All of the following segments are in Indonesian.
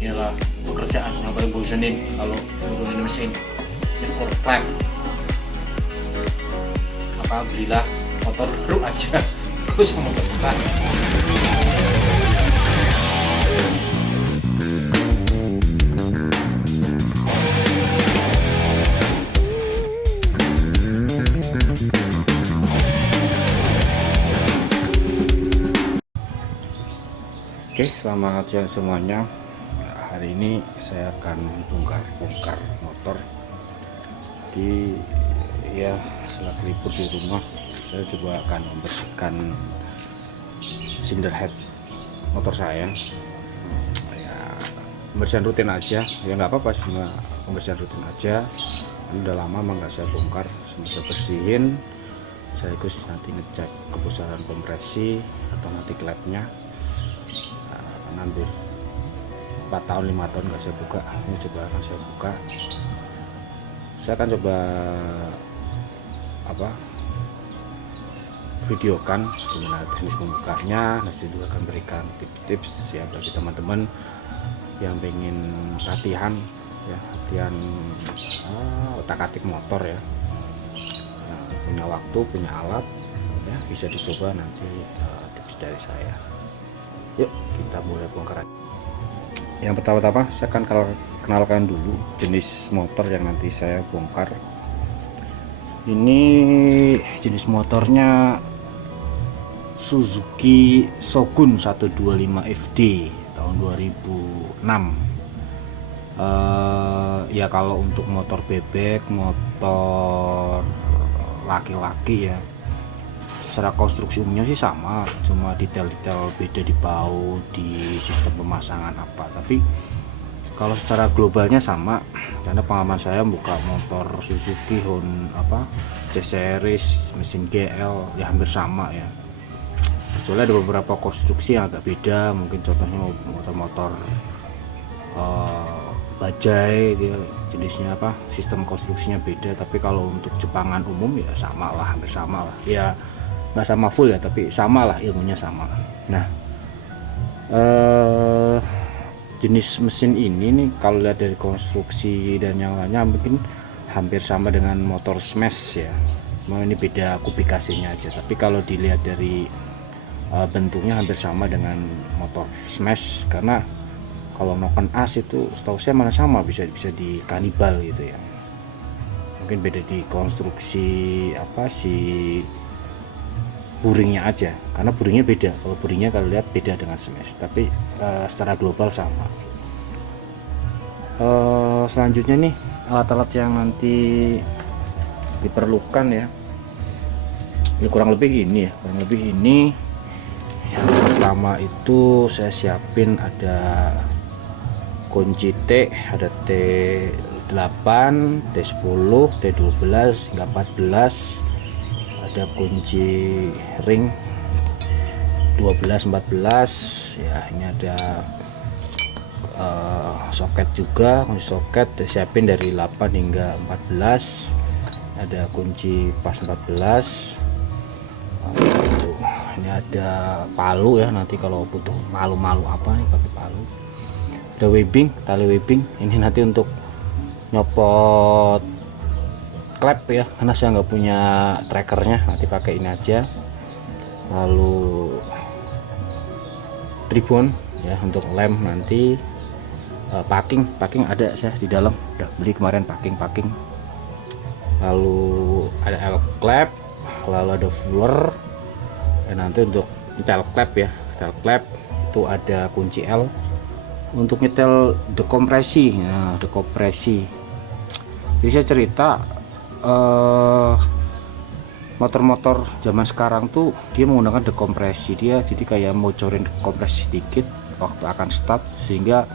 Inilah pekerjaan yang paling bosenin kalau nurunin mesin impor klep. Maka belilah motor baru aja, aku sama bekas. Oke, selamat siang semuanya. Hari ini saya akan bongkar motor. Di ya setelah libur di rumah, saya coba akan membersihkan cylinder head motor saya. Ya, pembersihan rutin aja, ya nggak apa-apa sih, pembersihan rutin aja. Ini udah lama nggak saya bongkar, saya bersihin. Saya ikut nanti ngecek kebesaran kompresi atau nanti klepnya. Hampir 4 tahun 5 tahun nggak saya buka, ini coba akan saya buka. Saya akan coba videokan gimana teknis membukanya. Saya juga akan berikan tips-tips ya bagi teman-teman yang pengen latihan otak-atik motor ya. Nah, punya waktu, punya alat ya, bisa dicoba nanti tips dari saya. Yuk kita mulai bongkar. Yang pertama-tama saya akan kenalkan dulu jenis motor yang nanti saya bongkar. Ini jenis motornya Suzuki Shogun 125 FD tahun 2006. Ya kalau untuk motor bebek, motor laki-laki ya, secara konstruksi umumnya sih sama, cuma detail-detail beda di baut, di sistem pemasangan apa. Tapi kalau secara globalnya sama, karena pengalaman saya buka motor Suzuki C series mesin GL ya hampir sama ya, kecuali ada beberapa konstruksi yang agak beda. Mungkin contohnya motor-motor bajai, dia jenisnya sistem konstruksinya beda. Tapi kalau untuk Jepangan umum ya sama lah, hampir sama lah ya, nggak sama full ya, tapi sama lah, ilmunya sama. Nah, jenis mesin ini nih kalau lihat dari konstruksi dan yang lainnya mungkin hampir sama dengan motor smash ya. Mau ini beda kubikasinya aja, tapi kalau dilihat dari bentuknya hampir sama dengan motor smash. Karena kalau noken as itu setahu saya mana sama, bisa di kanibal gitu ya. Mungkin beda di konstruksi si buringnya aja, karena buringnya beda. Kalau buringnya kalau lihat beda dengan smash, tapi secara global sama. Selanjutnya nih alat-alat yang nanti diperlukan ya, ini kurang lebih ini. Yang pertama itu saya siapin ada kunci T, ada T8, T10, T12 hingga 14. Ada kunci ring 12, 14 ya. Ini ada soket juga, kunci soket siapin dari 8 hingga 14. Ada kunci pas 14. Ini ada palu ya, nanti kalau butuh malu-malu apa nih pakai palu. Ada webbing, tali webbing, ini nanti untuk nyopot klep ya, karena saya nggak punya trackernya, nanti pakai ini aja. Lalu tribun ya untuk lem nanti. Packing ada saya di dalam, udah beli kemarin packing. Lalu ada L klep, lalu ada fuller dan nanti untuk nyetel klep ya, nyetel klep itu ada kunci L untuk nyetel dekompresi. Nah, dekompresi jadi saya cerita, motor-motor zaman sekarang tuh dia menggunakan dekompresi. Dia jadi kayak bocorin kompresi sedikit waktu akan start, sehingga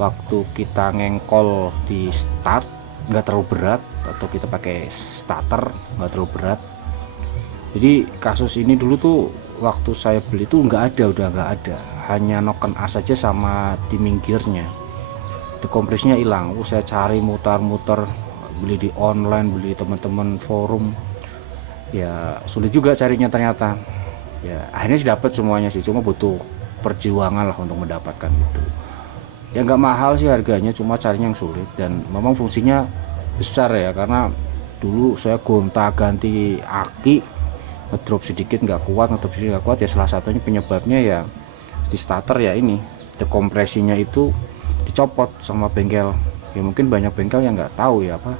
waktu kita ngengkol di start nggak terlalu berat, atau kita pakai starter nggak terlalu berat. Jadi kasus ini dulu tuh waktu saya beli tuh udah nggak ada, hanya noken as saja sama timing gearnya, dekompresinya hilang. Saya cari mutar-mutar, beli di online, beli teman-teman forum, ya sulit juga carinya ternyata. Ya akhirnya sih dapat semuanya sih, cuma butuh perjuangan lah untuk mendapatkan itu. ya nggak mahal sih harganya, cuma carinya yang sulit dan memang fungsinya besar ya, karena dulu saya gonta ganti aki, ngedrop sedikit nggak kuat, ya salah satunya penyebabnya ya di starter ya ini dekompresinya itu dicopot sama bengkel. Ya mungkin banyak bengkel yang nggak tahu ya apa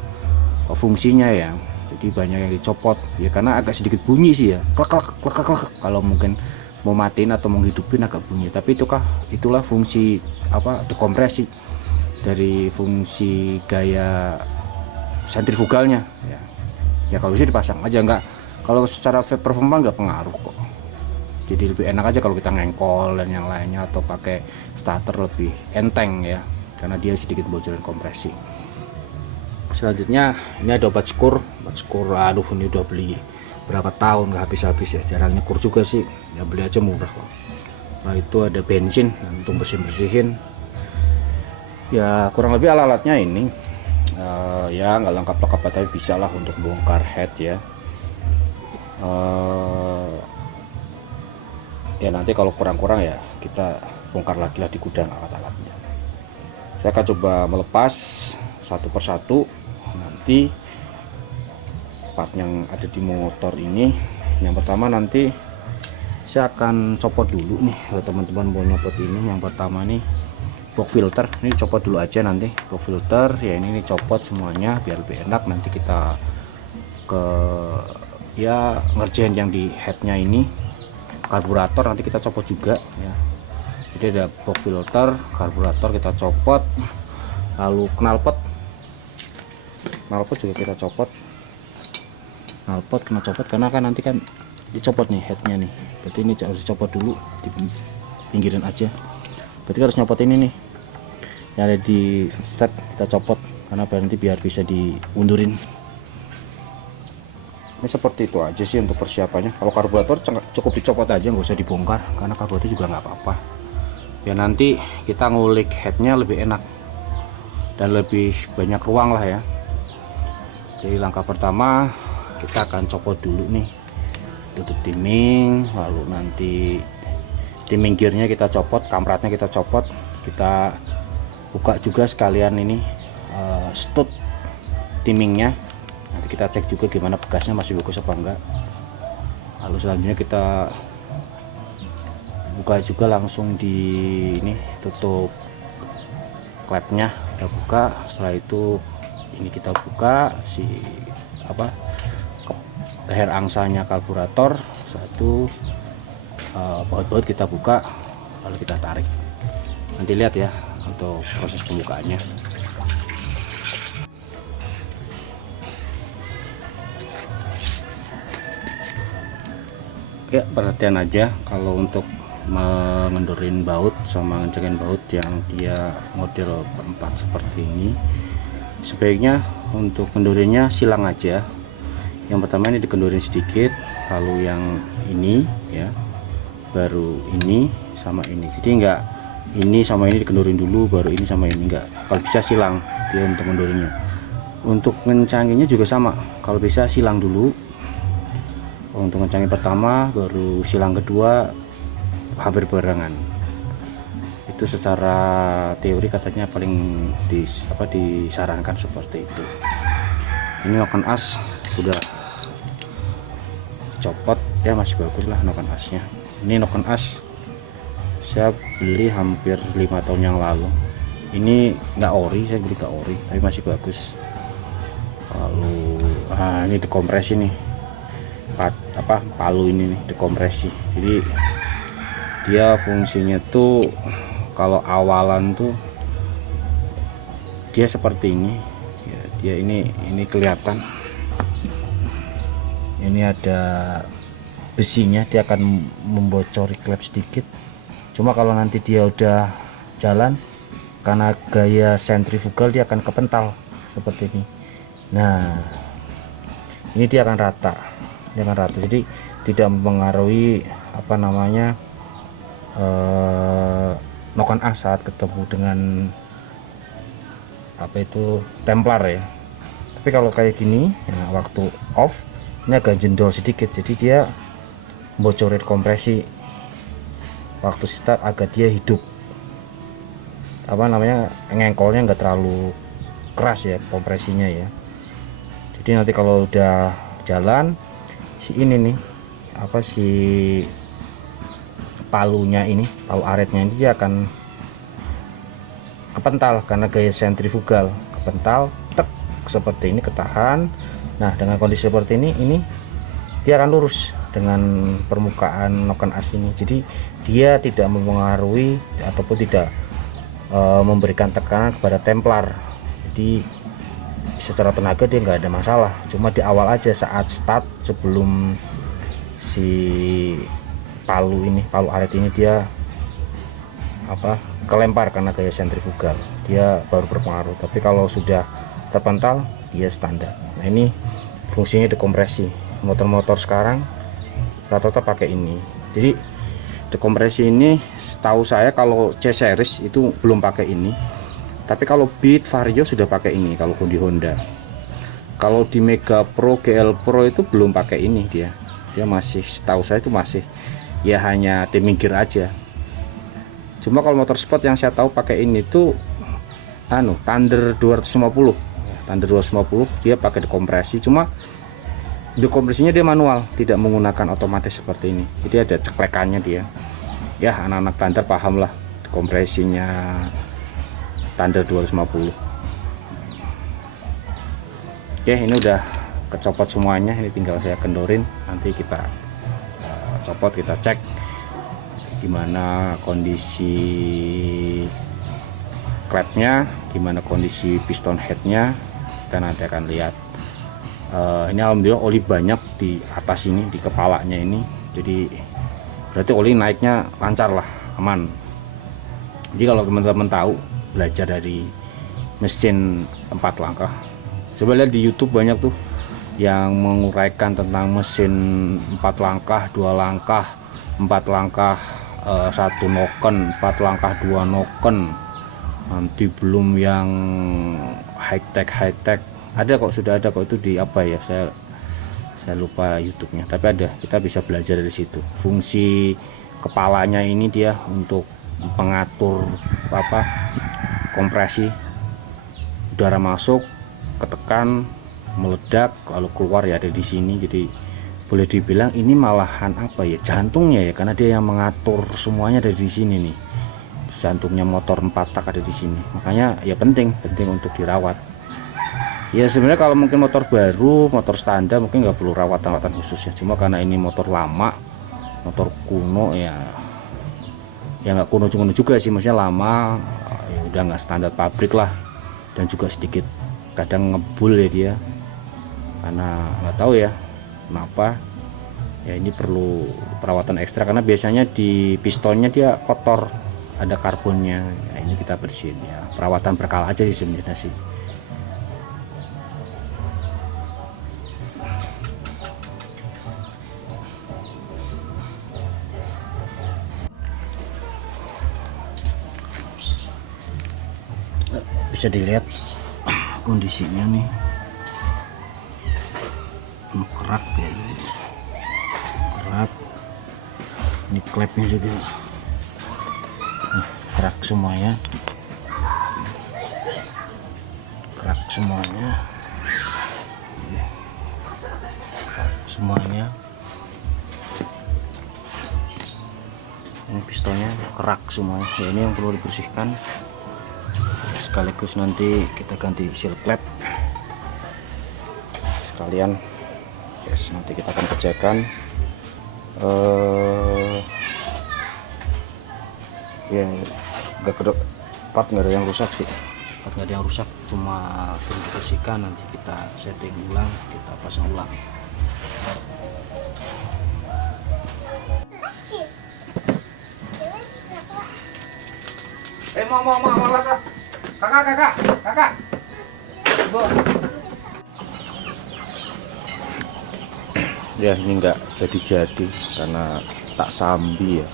fungsinya ya, jadi banyak yang dicopot ya karena agak sedikit bunyi sih ya, klek klek klek klek, kalau mungkin mau matiin atau mau hidupin agak bunyi, tapi itulah fungsi apa dekompresi dari fungsi gaya sentrifugalnya ya. Ya kalau bisa dipasang aja, nggak, kalau secara performa nggak pengaruh kok, jadi lebih enak aja kalau kita ngengkol dan yang lainnya, atau pakai starter lebih enteng ya karena dia sedikit bocoran kompresi. Selanjutnya ini ada obat skur. Aduh ini udah beli berapa tahun nggak habis-habis ya, jarang nyekur juga sih ya, beli aja murah kok. Nah itu ada bensin untuk bersihin ya, kurang lebih alat-alatnya ini ya nggak lengkap-lengkap tapi bisa lah untuk bongkar head ya. Ya nanti kalau kurang-kurang ya kita bongkar lagi lah di gudang alat-alatnya. Saya akan coba melepas satu persatu nanti part yang ada di motor ini. Yang pertama nanti saya akan copot dulu nih, kalau teman-teman mau nyopot ini. Yang pertama nih box filter, ini copot dulu aja nanti box filter ya, ini copot semuanya biar lebih enak. Nanti kita ke ya ngerjain yang di headnya ini. Karburator nanti kita copot juga ya, jadi ada box filter, karburator kita copot, lalu knalpot juga kita copot. Knalpot kena copot karena kan nanti kan dicopot nih headnya nih, berarti ini harus dicopot dulu, di pinggirin aja, berarti harus nyopot ini nih yang ada di step, kita copot karena nanti biar bisa diundurin. Ini seperti itu aja sih untuk persiapannya. Kalau karburator cukup dicopot aja, nggak usah dibongkar karena karburator juga nggak apa-apa ya, nanti kita ngulik headnya lebih enak dan lebih banyak ruang lah ya. Jadi langkah pertama kita akan copot dulu nih, tutup timing, lalu nanti timing gearnya kita copot, kampratnya kita copot, kita buka juga sekalian ini stud timingnya. Nanti kita cek juga gimana bekasnya masih bagus apa enggak. Lalu selanjutnya kita buka juga langsung di ini, tutup klepnya kita buka. Setelah itu ini kita buka si apa leher angsanya karburator satu, baut-baut kita buka, lalu kita tarik. Nanti lihat ya untuk proses pembukaannya. Ya perhatian aja kalau untuk mengendorin baut sama ngecekin baut yang dia model keempat seperti ini, sebaiknya untuk kendorinnya silang aja. Yang pertama ini dikendorin sedikit, lalu yang ini ya, baru ini sama ini. Jadi enggak ini sama ini dikendorin dulu baru ini sama ini, enggak, kalau bisa silang dia untuk kendorinnya. Untuk ngencanginnya juga sama, kalau bisa silang dulu. Untuk ngencangin pertama baru silang kedua, hampir barengan. Itu secara teori katanya paling disarankan seperti itu. Ini noken as sudah copot ya, masih bagus lah noken asnya. Ini noken as saya beli hampir 5 tahun yang lalu. Ini nggak ori, saya beli nggak ori tapi masih bagus. Lalu ini dekompresi nih, palu ini nih dekompresi. Jadi dia fungsinya tuh kalau awalan tuh dia seperti ini ya, dia ini kelihatan ini ada besinya, dia akan membocori klep sedikit. Cuma kalau nanti dia udah jalan karena gaya sentrifugal dia akan kepental seperti ini. Nah ini dia akan rata, jadi tidak mempengaruhi apa namanya noken as saat ketemu dengan apa itu templar ya. Tapi kalau kayak gini ya, waktu off ini agak jendol sedikit, jadi dia bocorin kompresi. Waktu start agak dia hidup apa namanya, ngengkolnya nggak terlalu keras ya kompresinya ya. Jadi nanti kalau udah jalan si ini nih apa si palunya ini, palu aretnya ini dia akan kepental karena gaya sentrifugal, kepental tek seperti ini, ketahan. Nah dengan kondisi seperti ini dia akan lurus dengan permukaan noken as ini, jadi dia tidak mempengaruhi ataupun tidak memberikan tekanan kepada templar. Jadi secara tenaga dia nggak ada masalah, cuma di awal aja saat start sebelum si palu aret ini dia apa kelempar karena gaya sentrifugal, dia baru berpengaruh. Tapi kalau sudah terpental dia standar. Nah ini fungsinya dekompresi. Motor-motor sekarang rata-rata pakai ini. Jadi dekompresi ini setahu saya kalau C series itu belum pakai ini, tapi kalau Beat, Vario sudah pakai ini kalau di Honda. Kalau di Mega Pro, GL Pro itu belum pakai ini, dia masih, setahu saya itu masih ya hanya timing gear aja. Cuma kalau motor sport yang saya tahu pakai ini tuh Thunder 250. Thunder 250 dia pakai dekompresi, cuma dekompresinya dia manual, tidak menggunakan otomatis seperti ini. Jadi ada ceklekannya dia. Ya anak-anak Thunder paham lah dekompresinya Thunder 250. Oke, ini udah kecopot semuanya, ini tinggal saya kendorin. Nanti kita copot, kita cek gimana kondisi klepnya, gimana kondisi piston headnya, kita nanti akan lihat. Ini alhamdulillah oli banyak di atas ini, di kepalanya ini, jadi berarti oli naiknya lancar lah, aman. Jadi kalau teman-teman tahu, belajar dari mesin 4 langkah, coba lihat di YouTube banyak tuh yang menguraikan tentang mesin 4 langkah, 2 langkah, 4 langkah, 1 noken, 4 langkah 2 noken, nanti belum yang high tech. Ada kok, sudah ada kok itu di apa ya, saya lupa YouTube-nya, tapi ada, kita bisa belajar dari situ. Fungsi kepalanya ini dia untuk pengatur apa, kompresi udara masuk, ketekan, meledak, lalu keluar ya ada di sini. Jadi boleh dibilang ini malahan apa ya, jantungnya ya, karena dia yang mengatur semuanya ada di sini nih. Jantungnya motor 4 tak ada di sini, makanya ya penting untuk dirawat. Ya sebenarnya kalau mungkin motor baru, motor standar mungkin nggak perlu rawatan khusus ya. Cuma karena ini motor lama, motor kuno ya nggak kuno juga sih, maksudnya lama, ya udah nggak standar pabrik lah. Dan juga sedikit kadang ngebul ya dia, karena nggak tahu ya kenapa. Ya ini perlu perawatan ekstra karena biasanya di pistonnya dia kotor, ada karbonnya. Ya ini kita bersihin ya, perawatan berkala aja sih sebenarnya sih. Bisa dilihat kondisinya nih, kerak ya, kerak. Ini klepnya juga kerak semuanya, semuanya. Ini pistonnya kerak semuanya ya, ini yang perlu dibersihkan. Sekaligus nanti kita ganti seal klep sekalian. Yes, nanti kita akan kerjakan. Ya nggak kedok, part nggak ada yang rusak sih, cuma perlu dibersihkan. Nanti kita setting ulang, kita pasang ulang. Mau lah, kakak. Ya ini enggak jadi karena tak sambi ya.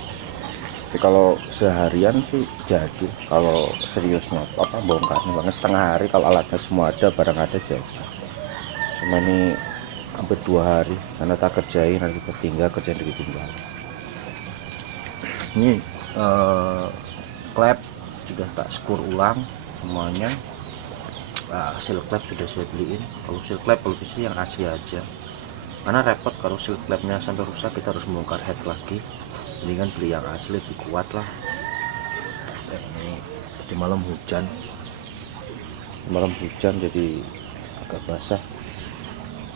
Tapi kalau seharian sih jadi. Kalau seriusnya apa bongkarnya banget setengah hari, kalau alatnya semua ada, barang ada, jadi. Cuma ini hampir 2 hari karena tak kerjain, nanti tertinggal, kerjain ditinggal. Ini klep sudah tak skur ulang semuanya. Seal klep sudah saya beliin. Kalau seal klep kalau bisa yang asli aja, karena repot kalau seal klepnya sampai rusak kita harus membongkar head lagi. Mendingan beli yang asli, lebih kuat lah. Ini di malam hujan jadi agak basah.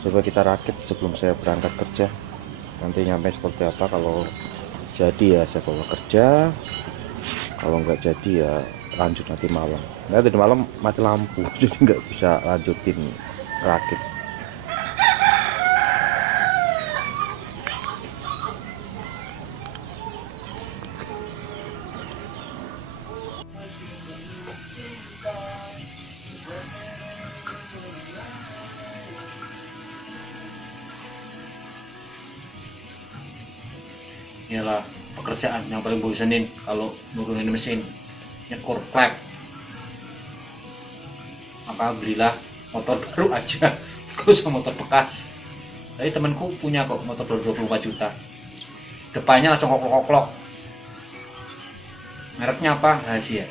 Coba kita rakit sebelum saya berangkat kerja. Nanti nyampe seperti apa, kalau jadi ya saya bawa kerja, kalau nggak jadi ya lanjut nanti malam. Nah, tadi malam mati lampu jadi nggak bisa lanjutin rakit. Inilah pekerjaan yang paling bosenin kalau nurunin mesin, nyekur klep. Maka belilah motor baru aja, gak usah motor bekas. Tadi temanku punya kok motor baru 24 juta, depannya langsung koklok-koklok. Mereknya apa? Rahasia.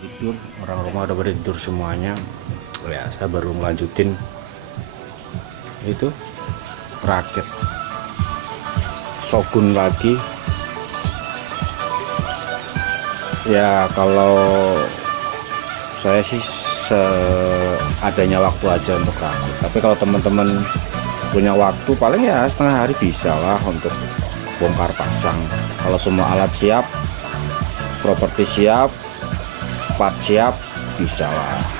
Tidur, orang rumah udah pada tidur semuanya. Ya, saya baru melanjutin itu rakit Shogun lagi. Ya kalau saya sih seadanya waktu aja untuk rakit, tapi kalau teman-teman punya waktu paling ya setengah hari bisa lah untuk bongkar pasang. Kalau semua alat siap, properti siap, part siap, bisa lah.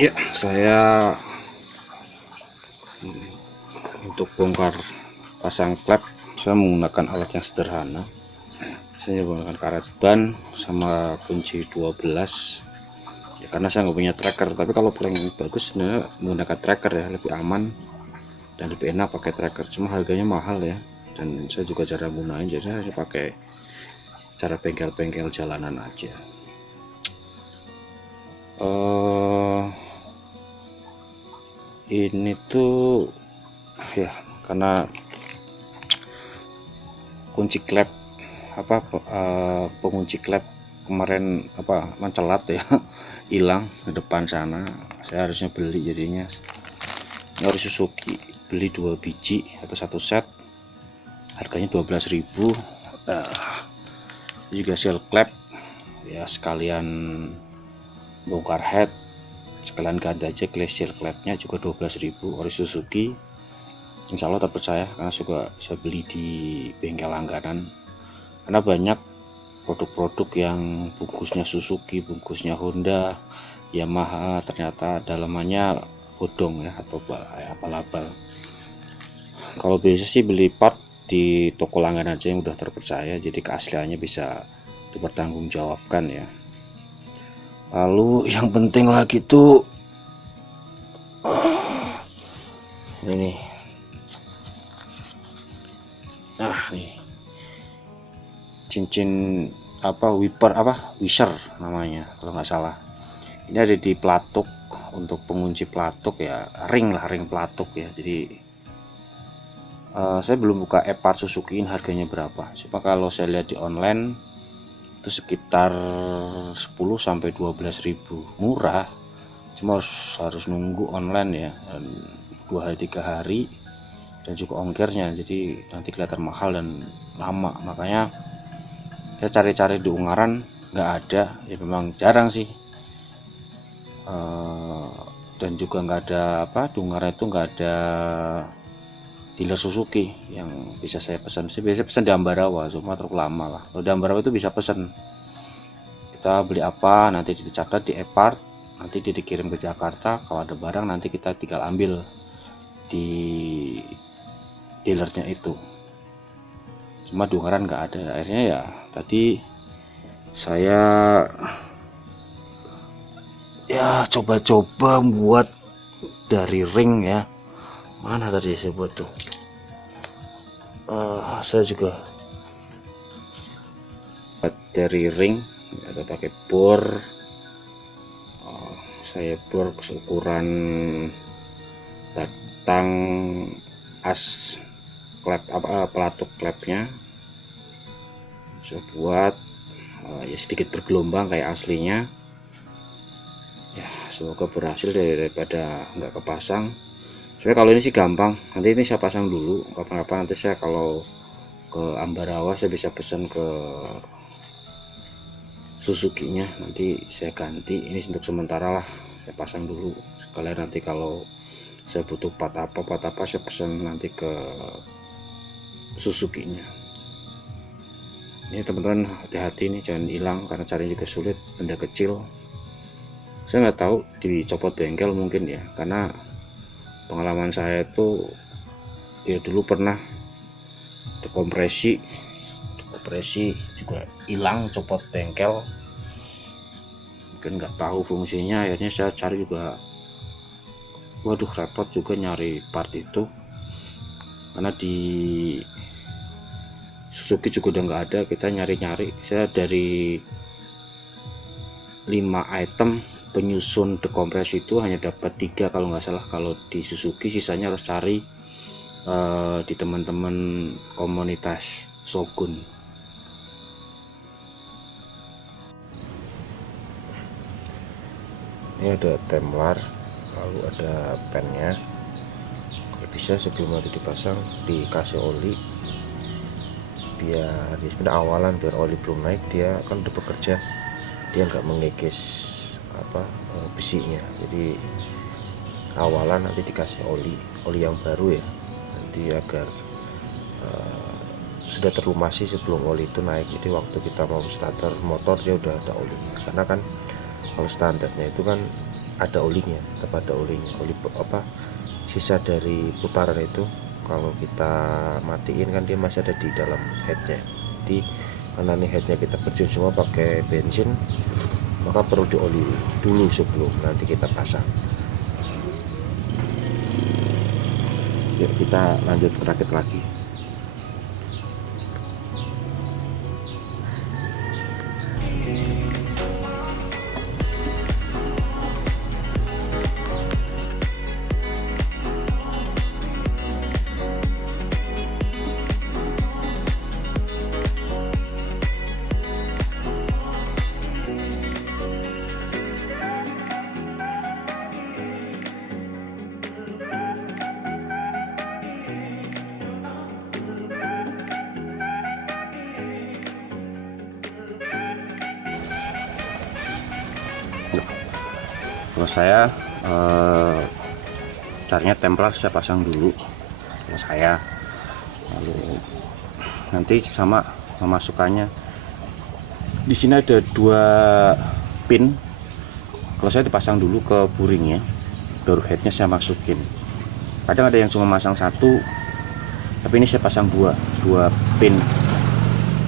Ya, saya untuk bongkar pasang klep saya menggunakan alat yang sederhana. Saya menggunakan karet ban sama kunci 12 ya, karena saya nggak punya tracker. Tapi kalau paling bagus sebenarnya menggunakan tracker ya, lebih aman dan lebih enak pakai tracker. Cuma harganya mahal ya, dan saya juga jarang gunain, jadi saya pakai cara bengkel-bengkel jalanan aja. Ini tuh ya karena kunci klep pengunci klep kemarin mencelat ya, hilang di depan sana. Saya harusnya beli, jadinya ini harus Suzuki, beli 2 biji atau 1 set, harganya 12.000. Juga seal klep ya, sekalian bongkar head, sekalian ganti aja seal klepnya, juga 12.000, ori Suzuki. Insya Allah terpercaya karena juga saya beli di bengkel langganan. Karena banyak produk-produk yang bungkusnya Suzuki, bungkusnya Honda, Yamaha, ternyata dalamannya bodong ya, atau abal-abal. Kalau biasa sih beli part di toko langganan aja yang udah terpercaya, jadi keasliannya bisa dipertanggungjawabkan ya. Lalu yang penting lagi tuh ini, nih cincin wisher namanya kalau nggak salah. Ini ada di pelatuk, untuk pengunci pelatuk ya, ring pelatuk ya. Jadi saya belum buka part Suzuki ini harganya berapa. Cuma kalau saya lihat di online itu sekitar 10-12.000, murah. Cuma harus nunggu online ya, 2 hari 3 hari, dan juga ongkirnya, jadi nanti kelihatan mahal dan lama. Makanya saya cari-cari di Ungaran nggak ada ya, memang jarang sih. dan juga nggak ada Dungarnya itu nggak ada dealer Suzuki yang bisa saya pesan. Saya biasa pesan di Ambarawa, cuma terlalu lama lah. Kalau di Ambarawa itu bisa pesan, kita beli apa nanti dicatat di e-part, nanti dikirim ke Jakarta. Kalau ada barang nanti kita tinggal ambil di dealernya itu. Cuma Dungaran nggak ada. Akhirnya ya tadi saya ya coba-coba buat dari ring ya. Mana tadi saya buat tuh? Saya juga buat dari ring atau pakai bor. Saya bor ukuran batang as klep pelatuk klepnya. Saya buat ya sedikit bergelombang kayak aslinya. Ya semoga berhasil daripada nggak kepasang. Soalnya kalau ini sih gampang, nanti ini saya pasang dulu, kapan-kapan nanti saya kalau ke Ambarawa saya bisa pesan ke Suzuki nya, nanti saya ganti. Ini untuk sementara lah, saya pasang dulu sekalian, nanti kalau saya butuh part apa saya pesan nanti ke Suzuki nya. Ini teman-teman hati-hati nih, jangan hilang karena carinya juga sulit, benda kecil. Saya nggak tahu dicopot bengkel mungkin ya, karena pengalaman saya itu ya dulu pernah dekompresi juga hilang, copot bengkel, mungkin nggak tahu fungsinya. Akhirnya saya cari juga, waduh repot juga nyari part itu, karena di Suzuki juga udah nggak ada. Kita nyari-nyari, saya dari 5 item penyusun dekompresi itu hanya dapat 3 kalau nggak salah kalau di Suzuki, sisanya harus cari di teman-teman komunitas Shogun. Ini ada temlar, lalu ada pennya. Kalau bisa sebelum nanti dipasang dikasih oli, biar sebenarnya awalan biar oli belum naik, dia kan udah bekerja, dia nggak mengikis besinya. Jadi awalan nanti dikasih oli yang baru ya, nanti agar sudah terlumasi sebelum oli itu naik. Jadi waktu kita mau starter motor dia udah ada oli, karena kan kalau standarnya itu kan ada olinya, tetap ada oli sisa dari putaran itu. Kalau kita matiin kan dia masih ada di dalam headnya. Jadi karena nih headnya kita kerja semua pakai bensin, maka perlu dioli dulu sebelum nanti kita pasang. Yuk kita lanjut rakit lagi. Kalau saya caranya templar saya pasang dulu kalau saya, lalu nanti sama memasukkannya. Di sini ada 2 pin, kalau saya dipasang dulu ke buringnya, baru headnya saya masukin. Kadang ada yang cuma masang 1, tapi ini saya pasang 2 pin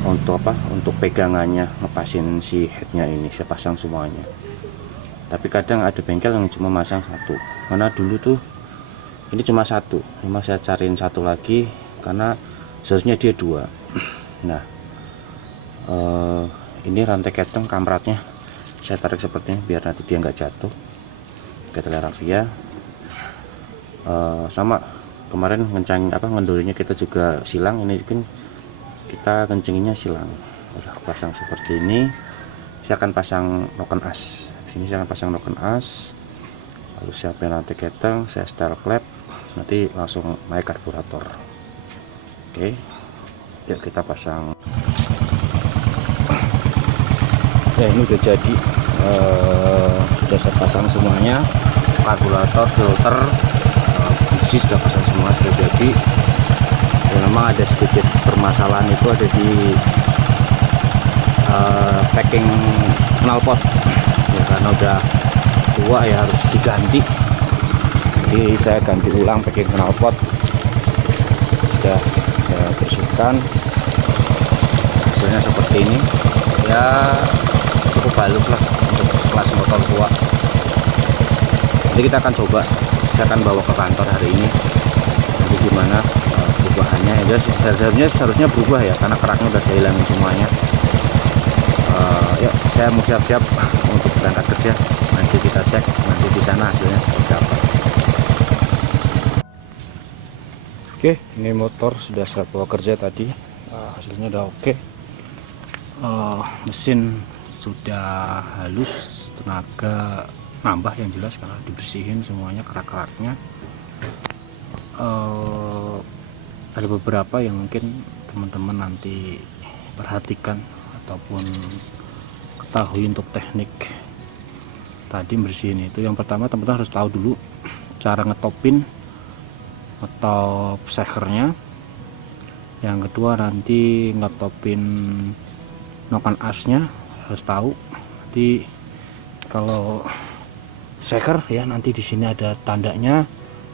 untuk pegangannya, ngepasin si headnya ini saya pasang semuanya. Tapi kadang ada bengkel yang cuma masang 1, karena dulu tuh ini cuma 1, cuma saya cariin 1 lagi karena seharusnya dia 2. Nah ini rantai keteng kamratnya saya tarik seperti ini biar nanti dia nggak jatuh ke Raffia. Sama kemarin ngendorinya kita juga silang, ini kan kita kencenginnya silang. Udah pasang seperti ini, saya akan pasang noken as. Sini saya akan pasang noken as, lalu siapin rantai keteng, saya setel klep, nanti langsung naik karburator. Oke, yuk kita pasang. Nah ini udah jadi, sudah saya pasang semuanya, karburator, filter, busi sudah pasang semua, sudah jadi. Ya, memang ada sedikit permasalahan itu ada di packing knalpot ya, karena udah tua ya harus diganti. Jadi saya ganti ulang packing knalpot, sudah saya bersihkan, hasilnya seperti ini ya, cukup halus lah untuk kelas motor tua. Nanti kita akan coba, saya akan bawa ke kantor hari ini, nanti gimana perubahannya ya. Seharusnya berubah ya, karena keraknya udah saya hilangin semuanya. Yuk saya mau siap-siap untuk berangkat kerja, nanti kita cek nanti di sana hasilnya seperti apa. Oke, ini motor sudah saya bawa kerja tadi, hasilnya udah oke. Mesin sudah halus, tenaga nambah yang jelas karena dibersihin semuanya kerak-keraknya. Ada beberapa yang mungkin teman-teman nanti perhatikan ataupun ketahui untuk teknik tadi bersihin itu. Yang pertama teman-teman harus tahu dulu cara ngetopin ngetop sekernya. Yang kedua nanti ngetopin noken asnya harus tahu. Nanti kalau seker ya nanti di sini ada tandanya,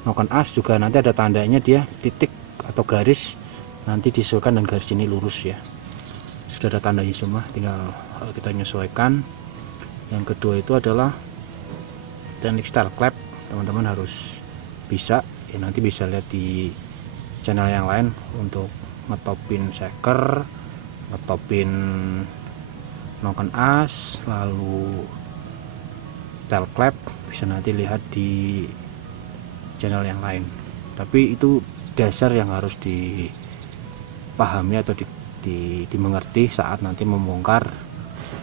noken as juga nanti ada tandanya, dia titik atau garis nanti disesuaikan dan garis ini lurus ya. Sudah ada tandanya semua, tinggal kita menyesuaikan. Yang kedua itu adalah teknik style clap, teman-teman harus bisa ya, nanti bisa lihat di channel yang lain untuk ngetopin seker, ngetopin noken as, lalu tail clap bisa nanti lihat di channel yang lain. Tapi itu dasar yang harus dipahami atau dimengerti saat nanti membongkar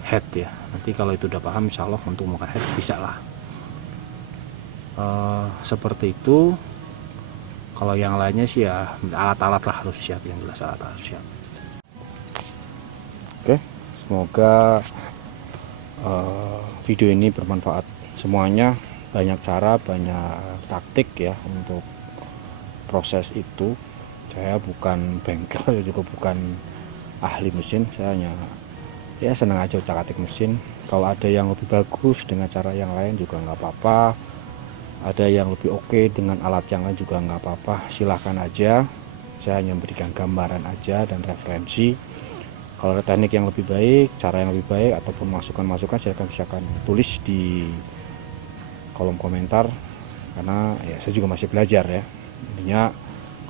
head ya. Nanti kalau itu udah paham, insya Allah untuk membongkar head bisa lah. Seperti itu. Kalau yang lainnya sih ya alat-alat lah harus siap, yang jelas alat harus siap. Oke, semoga video ini bermanfaat semuanya. Banyak cara, banyak taktik ya untuk proses itu. Saya bukan bengkel juga bukan ahli mesin, saya hanya ya senang aja utak-atik mesin. Kalau ada yang lebih bagus dengan cara yang lain juga nggak apa-apa, ada yang lebih oke dengan alat yang lain juga nggak apa-apa, silahkan aja. Saya hanya memberikan gambaran aja dan referensi. Kalau ada teknik yang lebih baik, cara yang lebih baik, ataupun masukan-masukan, silakan tulis di kolom komentar, karena ya saya juga masih belajar ya. Intinya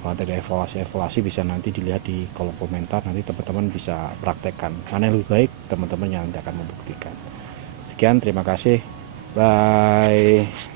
kalau ada evaluasi bisa nanti dilihat di kolom komentar, nanti teman-teman bisa praktekkan mana yang lebih baik, teman-teman yang nanti akan membuktikan. Sekian, terima kasih, bye.